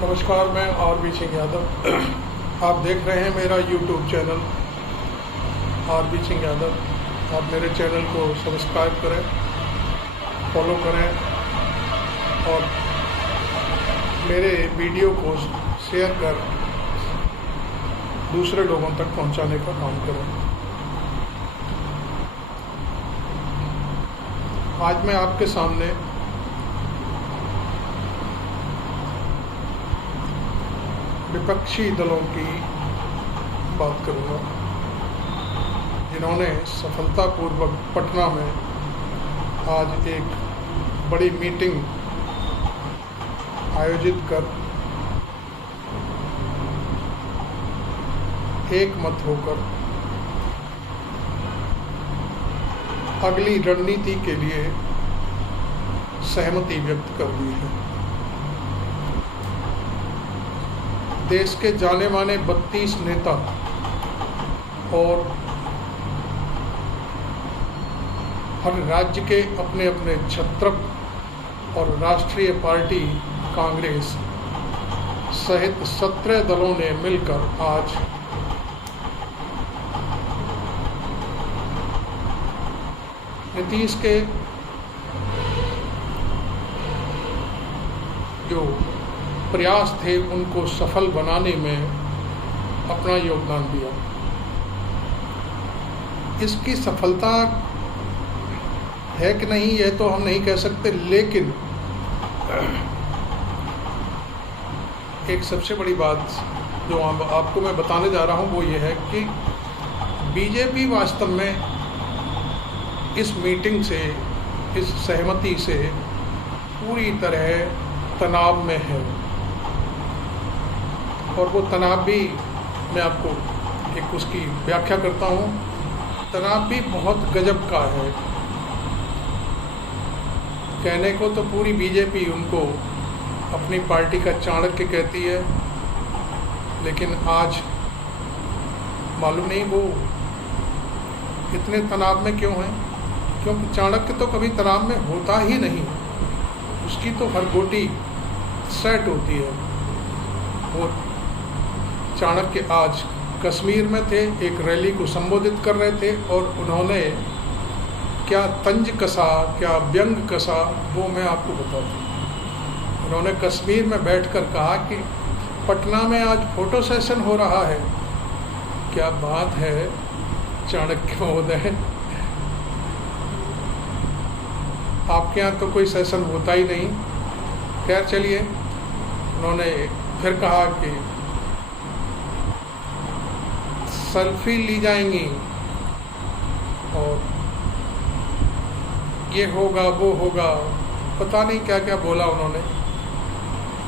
नमस्कार, मैं आर.बी. सिंह यादव। आप देख रहे हैं मेरा YouTube channel RB. Singh Yadav. आप मेरे चैनल को सब्सक्राइब करें, फॉलो करें और मेरे वीडियो को शेयर कर दूसरे लोगों तक पहुंचाने का काम करें। आज मैं आपके सामने विपक्षी दलों की बात करूंगा, जिन्होंने सफलतापूर्वक पटना में आज एक बड़ी मीटिंग आयोजित कर एक मत होकर अगली रणनीति के लिए सहमति व्यक्त कर दी है। देश के जाने माने 32 नेता और हर राज्य के अपने अपने छत्रप और राष्ट्रीय पार्टी कांग्रेस सहित 17 दलों ने मिलकर आज नीतीश के जो प्रयास थे उनको सफल बनाने में अपना योगदान दिया। इसकी सफलता है कि नहीं यह तो हम नहीं कह सकते, लेकिन एक सबसे बड़ी बात जो आपको मैं बताने जा रहा हूं वो ये है कि बीजेपी वास्तव में इस मीटिंग से, इस सहमति से पूरी तरह तनाव में है। और वो तनाव भी मैं आपको एक उसकी व्याख्या करता हूँ। तनाव भी बहुत गजब का है। कहने को तो पूरी बीजेपी उनको अपनी पार्टी का चाणक्य कहती है, लेकिन आज मालूम नहीं वो इतने तनाव में क्यों हैं, क्योंकि चाणक्य तो कभी तनाव में होता ही नहीं। उसकी तो हर गोटी सेट होती है। वो चाणक्य आज कश्मीर में थे, एक रैली को संबोधित कर रहे थे और उन्होंने क्या तंज कसा, क्या व्यंग कसा, वो मैं आपको बताता हूँ। उन्होंने कश्मीर में बैठकर कहा कि पटना में आज फोटो सेशन हो रहा है। क्या बात है चाणक्य महोदय, आपके यहाँ तो कोई सेशन होता ही नहीं। खैर चलिए, उन्होंने फिर कहा कि सेल्फी ली जाएंगी और ये होगा वो होगा, पता नहीं क्या क्या बोला उन्होंने।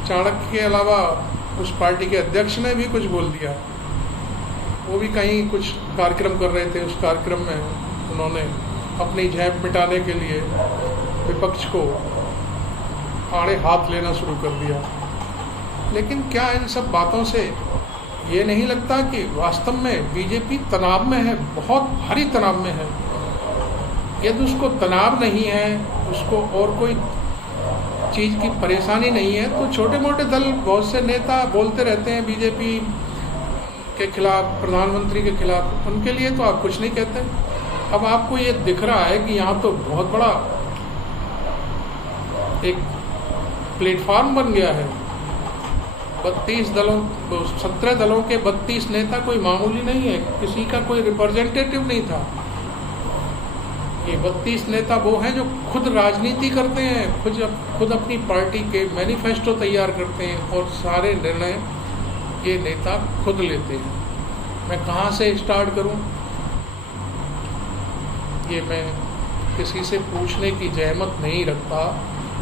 चाणक्य के अलावा उस पार्टी के अध्यक्ष ने भी कुछ बोल दिया। वो भी कहीं कुछ कार्यक्रम कर रहे थे, उस कार्यक्रम में उन्होंने अपनी झेप मिटाने के लिए विपक्ष को आड़े हाथ लेना शुरू कर दिया। लेकिन क्या इन सब बातों से ये नहीं लगता कि वास्तव में बीजेपी तनाव में है, बहुत भारी तनाव में है। यदि उसको तनाव नहीं है, उसको और कोई चीज़ की परेशानी नहीं है, तो छोटे मोटे दल, बहुत से नेता बोलते रहते हैं बीजेपी के खिलाफ, प्रधानमंत्री के खिलाफ, उनके लिए तो आप कुछ नहीं कहते। अब आपको ये दिख रहा है कि यहाँ तो बहुत बड़ा एक प्लेटफॉर्म बन गया है। 17 दलों के 32 नेता कोई मामूली नहीं है, किसी का कोई रिप्रेजेंटेटिव नहीं था। ये 32 नेता वो हैं जो खुद राजनीति करते हैं, खुद अपनी पार्टी के मैनिफेस्टो तैयार करते हैं और सारे निर्णय ये नेता खुद लेते हैं। मैं कहाँ से स्टार्ट करूँ, ये मैं किसी से पूछने की जहमत नहीं रखता,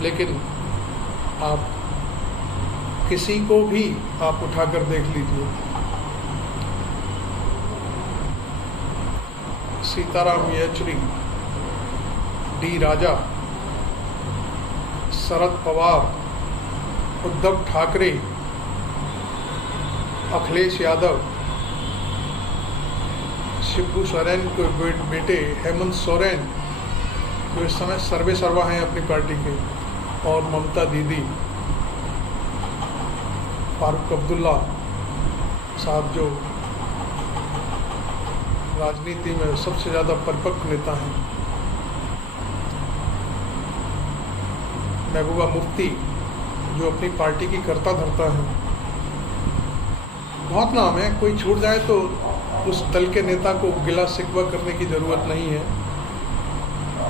लेकिन आप किसी को भी आप उठाकर देख लीजिए। सीताराम येचुरी, डी राजा, शरद पवार, उद्धव ठाकरे, अखिलेश यादव, शिबू सोरेन के बेटे हेमंत सोरेन, जो इस समय सर्वे सर्वा हैं अपनी पार्टी के, और ममता दीदी, फारूक अब्दुल्ला साहब जो राजनीति में सबसे ज़्यादा परिपक्व नेता हैं, महबूबा मुफ्ती जो अपनी पार्टी की कर्ता धर्ता है, बहुत नाम है। कोई छूट जाए तो उस दल के नेता को गिला शिकवा करने की ज़रूरत नहीं है,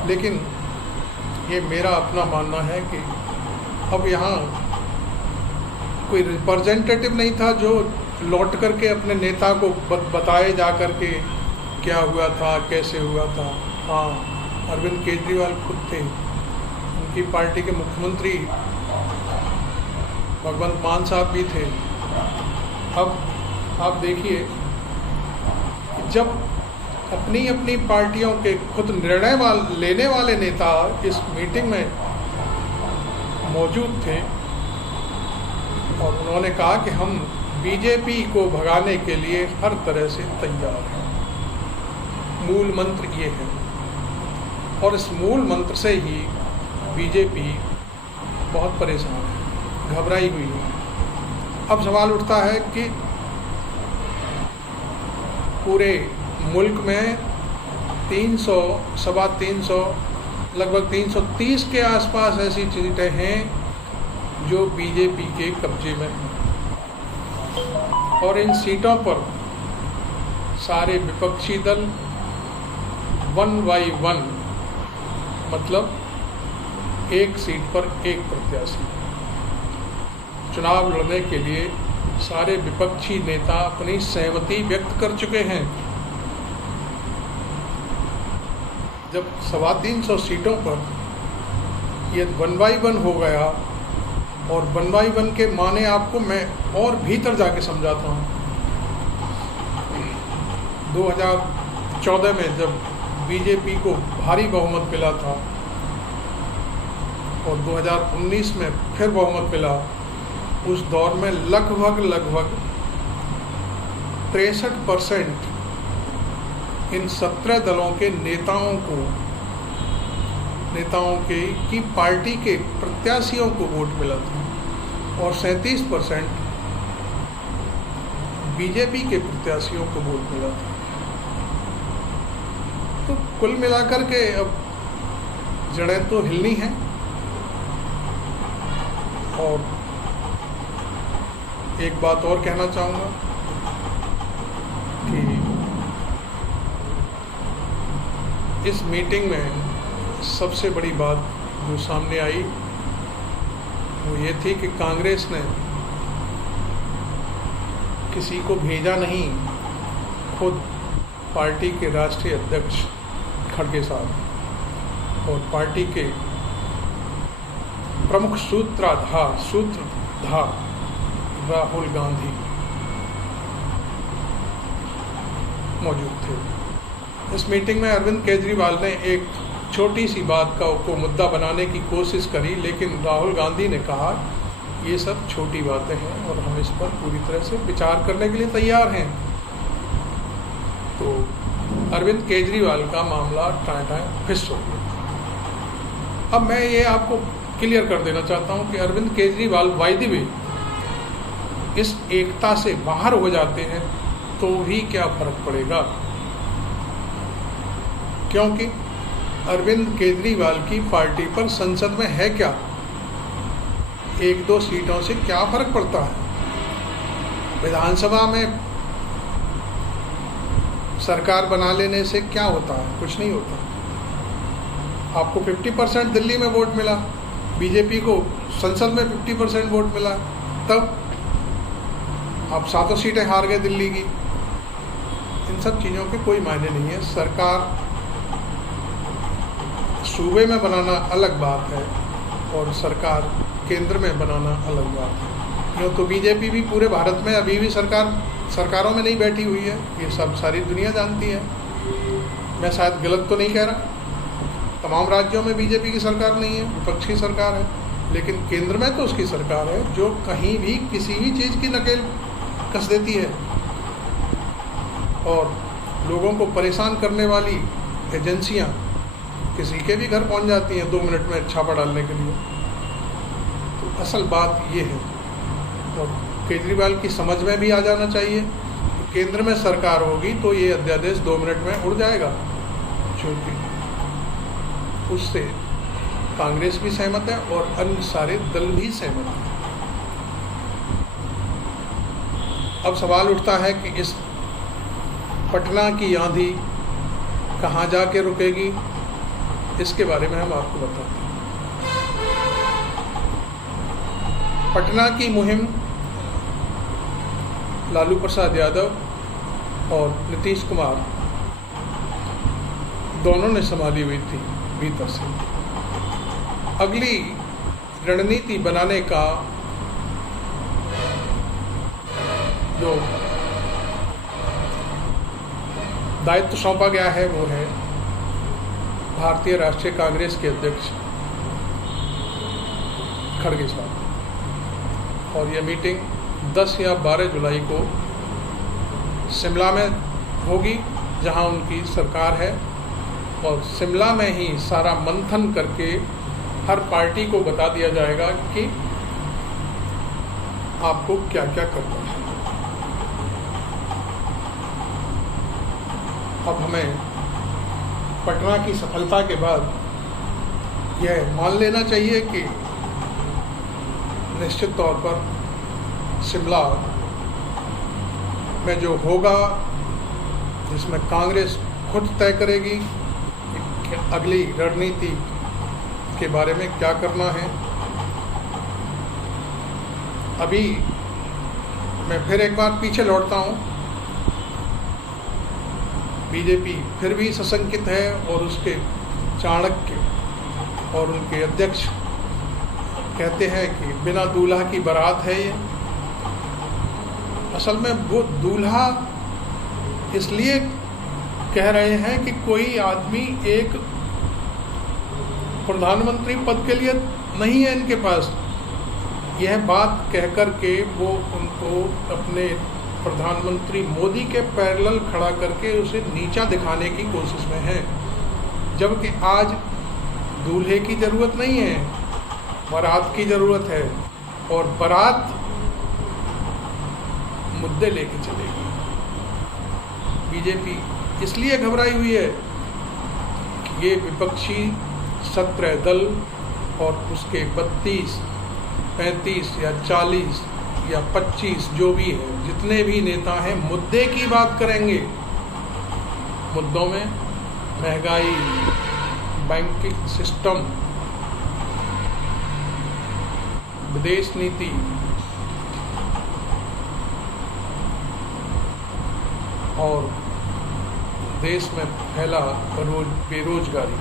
लेकिन ये मेरा अपना मानना है कि अब यहाँ कोई रिप्रेजेंटेटिव नहीं था जो लौट करके अपने नेता को बताए जा करके क्या हुआ था, कैसे हुआ था। हाँ, अरविंद केजरीवाल खुद थे, उनकी पार्टी के मुख्यमंत्री भगवंत मान साहब भी थे। अब आप देखिए, जब अपनी अपनी पार्टियों के खुद निर्णय लेने वाले नेता इस मीटिंग में मौजूद थे और उन्होंने कहा कि हम बीजेपी को भगाने के लिए हर तरह से तैयार हैं। मूल मंत्र ये है, और इस मूल मंत्र से ही बीजेपी बहुत परेशान है, घबराई हुई है। अब सवाल उठता है कि पूरे मुल्क में 300, सवा 300, लगभग 330 के आसपास ऐसी सीटें हैं जो बीजेपी के कब्जे में हैं, और इन सीटों पर सारे विपक्षी दल 1 by 1, मतलब एक सीट पर एक प्रत्याशी, चुनाव लड़ने के लिए सारे विपक्षी नेता अपनी सहमति व्यक्त कर चुके हैं। जब 325 सीटों पर ये 1 by 1 हो गया, और 1 by 1 के माने आपको मैं और भीतर जाके समझाता हूँ। 2014 में जब बीजेपी को भारी बहुमत मिला था और 2019 में फिर बहुमत मिला, उस दौर में लगभग 63% इन 17 दलों के नेताओं की पार्टी के प्रत्याशियों को वोट मिला था, और 37% बीजेपी के प्रत्याशियों को वोट मिला था। तो कुल मिलाकर के अब जड़ें तो हिलनी हैं, और एक बात और कहना चाहूँगा कि इस मीटिंग में सबसे बड़ी बात जो सामने आई वो ये थी कि कांग्रेस ने किसी को भेजा नहीं, खुद पार्टी के राष्ट्रीय अध्यक्ष खड़गे साहब और पार्टी के प्रमुख सूत्रधार राहुल गांधी मौजूद थे। इस मीटिंग में अरविंद केजरीवाल ने एक छोटी सी बात को मुद्दा बनाने की कोशिश करी, लेकिन राहुल गांधी ने कहा ये सब छोटी बातें हैं और हम इस पर पूरी तरह से विचार करने के लिए तैयार हैं। तो अरविंद केजरीवाल का मामला टाँय फिस हो गया। अब मैं ये आपको क्लियर कर देना चाहता हूँ कि Arvind Kejriwal by the way इस एकता से बाहर हो जाते हैं तो भी क्या फर्क पड़ेगा, क्योंकि अरविंद केजरीवाल की पार्टी पर संसद में है क्या, 1-2 सीटों से क्या फर्क पड़ता है। विधानसभा में सरकार बना लेने से क्या होता है, कुछ नहीं होता। आपको 50% दिल्ली में वोट मिला, बीजेपी को संसद में 50% वोट मिला, तब आप 7 सीटें हार गए दिल्ली की। इन सब चीज़ों के कोई मायने नहीं है। सरकार सूबे में बनाना अलग बात है और सरकार केंद्र में बनाना अलग बात है। क्यों तो बीजेपी भी पूरे भारत में अभी भी सरकारों में नहीं बैठी हुई है, ये सब सारी दुनिया जानती है। मैं शायद गलत तो नहीं कह रहा, तमाम राज्यों में बीजेपी की सरकार नहीं है, विपक्ष की सरकार है, लेकिन केंद्र में तो उसकी सरकार है जो कहीं भी किसी भी चीज़ की नकेल कस देती है और लोगों को परेशान करने वाली एजेंसियां किसी के भी घर पहुंच जाती हैं 2 मिनट में छापा डालने के लिए। तो असल बात ये है और केजरीवाल की समझ में भी आ जाना चाहिए कि केंद्र में सरकार होगी तो ये अध्यादेश 2 मिनट में उड़ जाएगा, क्योंकि उससे कांग्रेस भी सहमत है और अन्य सारे दल भी सहमत हैं। अब सवाल उठता है कि इस पटना की आंधी कहाँ जाके रुकेगी, इसके बारे में हम आपको बताते हैं। पटना की मुहिम लालू प्रसाद यादव और नीतीश कुमार दोनों ने संभाली हुई थी भीतर से। अगली रणनीति बनाने का जो दायित्व सौंपा गया है वो है भारतीय राष्ट्रीय कांग्रेस के अध्यक्ष खड़गे साहब। और यह मीटिंग 10 या 12 जुलाई को शिमला में होगी, जहां उनकी सरकार है, और शिमला में ही सारा मंथन करके हर पार्टी को बता दिया जाएगा कि आपको क्या क्या करना है। अब हमें पटना की सफलता के बाद यह मान लेना चाहिए कि निश्चित तौर पर शिमला में जो होगा, जिसमें कांग्रेस खुद तय करेगी कि अगली रणनीति के बारे में क्या करना है। अभी मैं फिर एक बार पीछे लौटता हूँ। बीजेपी फिर भी सशंकित है और उसके चाणक्य और उनके अध्यक्ष कहते हैं कि बिना दूल्हा की बारात है ये। असल में वो दूल्हा इसलिए कह रहे हैं कि कोई आदमी एक प्रधानमंत्री पद के लिए नहीं है इनके पास। यह बात कहकर के वो उनको अपने प्रधानमंत्री मोदी के पैरेलल खड़ा करके उसे नीचा दिखाने की कोशिश में है, जबकि आज दूल्हे की ज़रूरत नहीं है, बारात की ज़रूरत है। और बारात मुद्दे लेके चलेगी। बीजेपी इसलिए घबराई हुई है कि ये विपक्षी 17 दल और उसके 32, 35 या 40 या 25 जो भी है, जितने भी नेता हैं, मुद्दे की बात करेंगे। मुद्दों में महंगाई, बैंकिंग सिस्टम, विदेश नीति, और देश में फैला बेरोजगारी।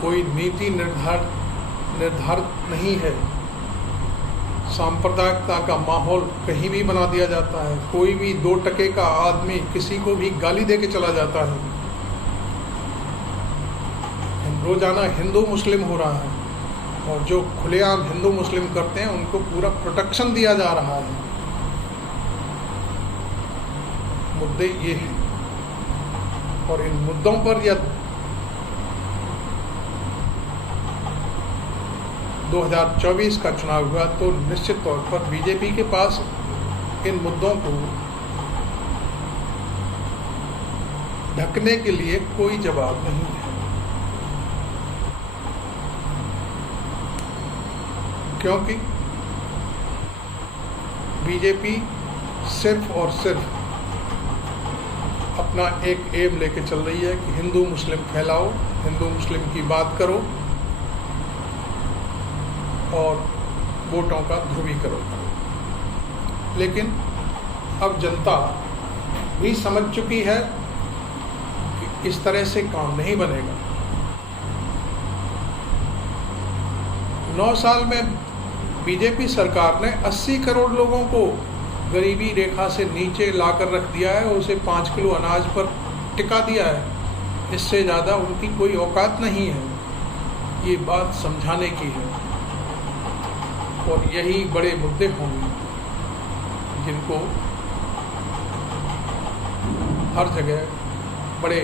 कोई नीति निर्धारित नहीं है। सांप्रदायिकता का माहौल कहीं भी बना दिया जाता है। कोई भी 2 टके का आदमी किसी को भी गाली दे के चला जाता है। रोजाना हिंदू मुस्लिम हो रहा है, और जो खुलेआम हिंदू मुस्लिम करते हैं उनको पूरा प्रोटेक्शन दिया जा रहा है। मुद्दे ये हैं, और इन मुद्दों पर या 2024 का चुनाव हुआ तो निश्चित तौर पर बीजेपी के पास इन मुद्दों को ढकने के लिए कोई जवाब नहीं है, क्योंकि बीजेपी सिर्फ और सिर्फ अपना एक एम लेके चल रही है कि हिंदू मुस्लिम फैलाओ, हिंदू मुस्लिम की बात करो और वोटों का ध्रुवीकरण करो। लेकिन अब जनता भी समझ चुकी है कि इस तरह से काम नहीं बनेगा। 9 साल में बीजेपी सरकार ने 80 करोड़ लोगों को गरीबी रेखा से नीचे लाकर रख दिया है और उसे 5 किलो अनाज पर टिका दिया है। इससे ज़्यादा उनकी कोई औकात नहीं है। ये बात समझाने की है, और यही बड़े मुद्दे होंगे जिनको हर जगह बड़े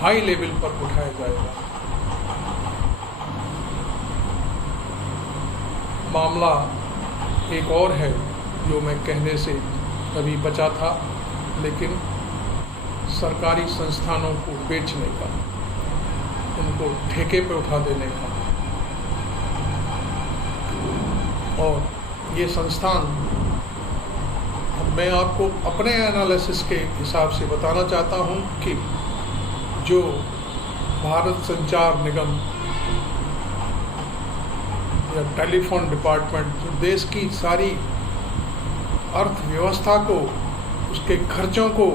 हाई लेवल पर उठाया जाएगा। मामला एक और है जो मैं कहने से अभी बचा था, लेकिन सरकारी संस्थानों को बेचने का, उनको ठेके पे उठा देने का। और ये संस्थान, मैं आपको अपने एनालिसिस के हिसाब से बताना चाहता हूँ कि जो भारत संचार निगम या टेलीफोन डिपार्टमेंट जो देश की सारी अर्थव्यवस्था को, उसके खर्चों को,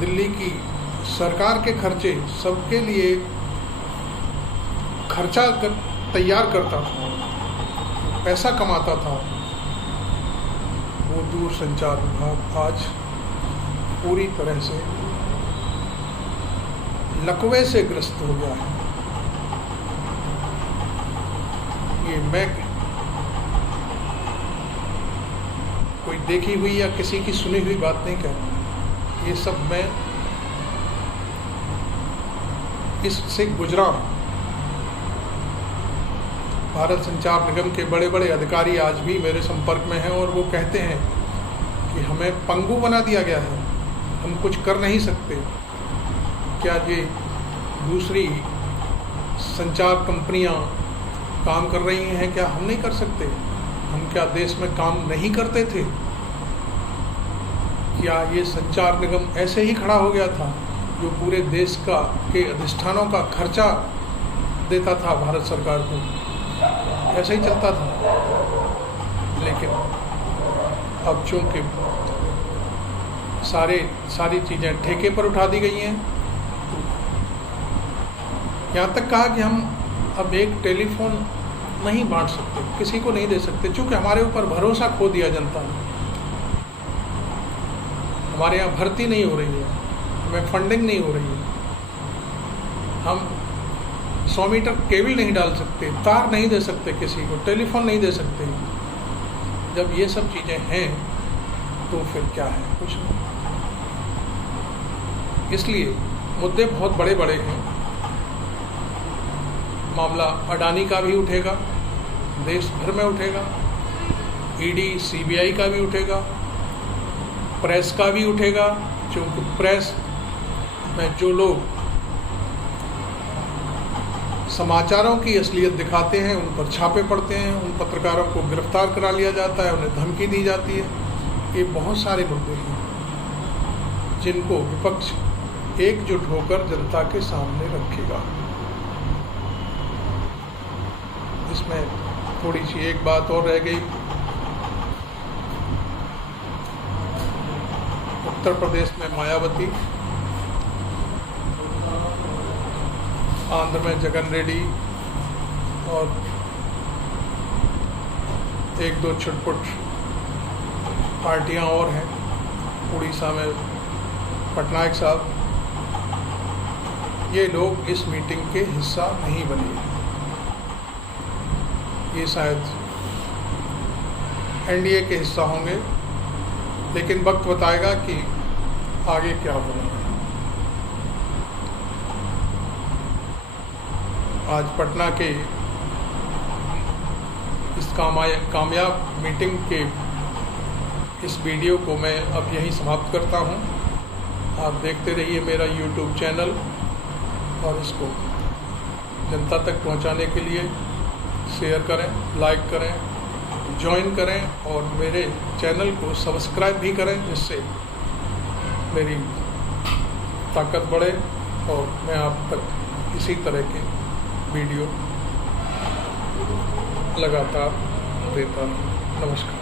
दिल्ली की सरकार के खर्चे सबके लिए खर्चा तैयार करता था, पैसा कमाता था, वो दूरसंचार विभाग आज पूरी तरह से लकवे से ग्रस्त हो गया है। ये मैं कोई देखी हुई या किसी की सुनी हुई बात नहीं कर रहा, ये सब मैं इससे गुजरा हूँ। भारत संचार निगम के बड़े बड़े अधिकारी आज भी मेरे संपर्क में हैं और वो कहते हैं कि हमें पंगु बना दिया गया है, हम कुछ कर नहीं सकते। क्या ये दूसरी संचार कंपनियां काम कर रही हैं, क्या हम नहीं कर सकते? हम क्या देश में काम नहीं करते थे? क्या ये संचार निगम ऐसे ही खड़ा हो गया था जो पूरे देश के अधिष्ठानों का खर्चा देता था भारत सरकार को? ऐसे ही चलता था। लेकिन अब चूंकि सारी चीज़ें ठेके पर उठा दी गई हैं, यहाँ तक कहा कि हम अब एक टेलीफोन नहीं बांट सकते, किसी को नहीं दे सकते, चूँकि हमारे ऊपर भरोसा खो दिया जनता ने। हमारे यहाँ भर्ती नहीं हो रही है, हमें फंडिंग नहीं हो रही है, हम 100 मीटर केबल नहीं डाल सकते, तार नहीं दे सकते किसी को, टेलीफोन नहीं दे सकते। जब ये सब चीज़ें हैं तो फिर क्या है? कुछ नहीं। इसलिए मुद्दे बहुत बड़े बड़े हैं। मामला अडानी का भी उठेगा, देश भर में उठेगा, ईडी सीबीआई का भी उठेगा, प्रेस का भी उठेगा, क्योंकि प्रेस में जो लोग समाचारों की असलियत दिखाते हैं उन पर छापे पड़ते हैं, उन पत्रकारों को गिरफ्तार करा लिया जाता है, उन्हें धमकी दी जाती है। ये बहुत सारे मुद्दे हैं जिनको विपक्ष एकजुट होकर जनता के सामने रखेगा। इसमें थोड़ी सी एक बात और रह गई। उत्तर प्रदेश में मायावती, आंध्र में जगन रेड्डी और एक दो छुटपुट पार्टियां और हैं। उड़ीसा में पटनायक साहब, ये लोग इस मीटिंग के हिस्सा नहीं बने। ये शायद एनडीए के हिस्सा होंगे, लेकिन वक्त बताएगा कि आगे क्या होगा। आज पटना के इस कामयाब मीटिंग के इस वीडियो को मैं अब यहीं समाप्त करता हूं। आप देखते रहिए मेरा YouTube चैनल और इसको जनता तक पहुंचाने के लिए शेयर करें, लाइक करें, ज्वाइन करें और मेरे चैनल को सब्सक्राइब भी करें, जिससे मेरी ताकत बढ़े और मैं आप तक इसी तरह के वीडियो लगातार देता हूँ। नमस्कार।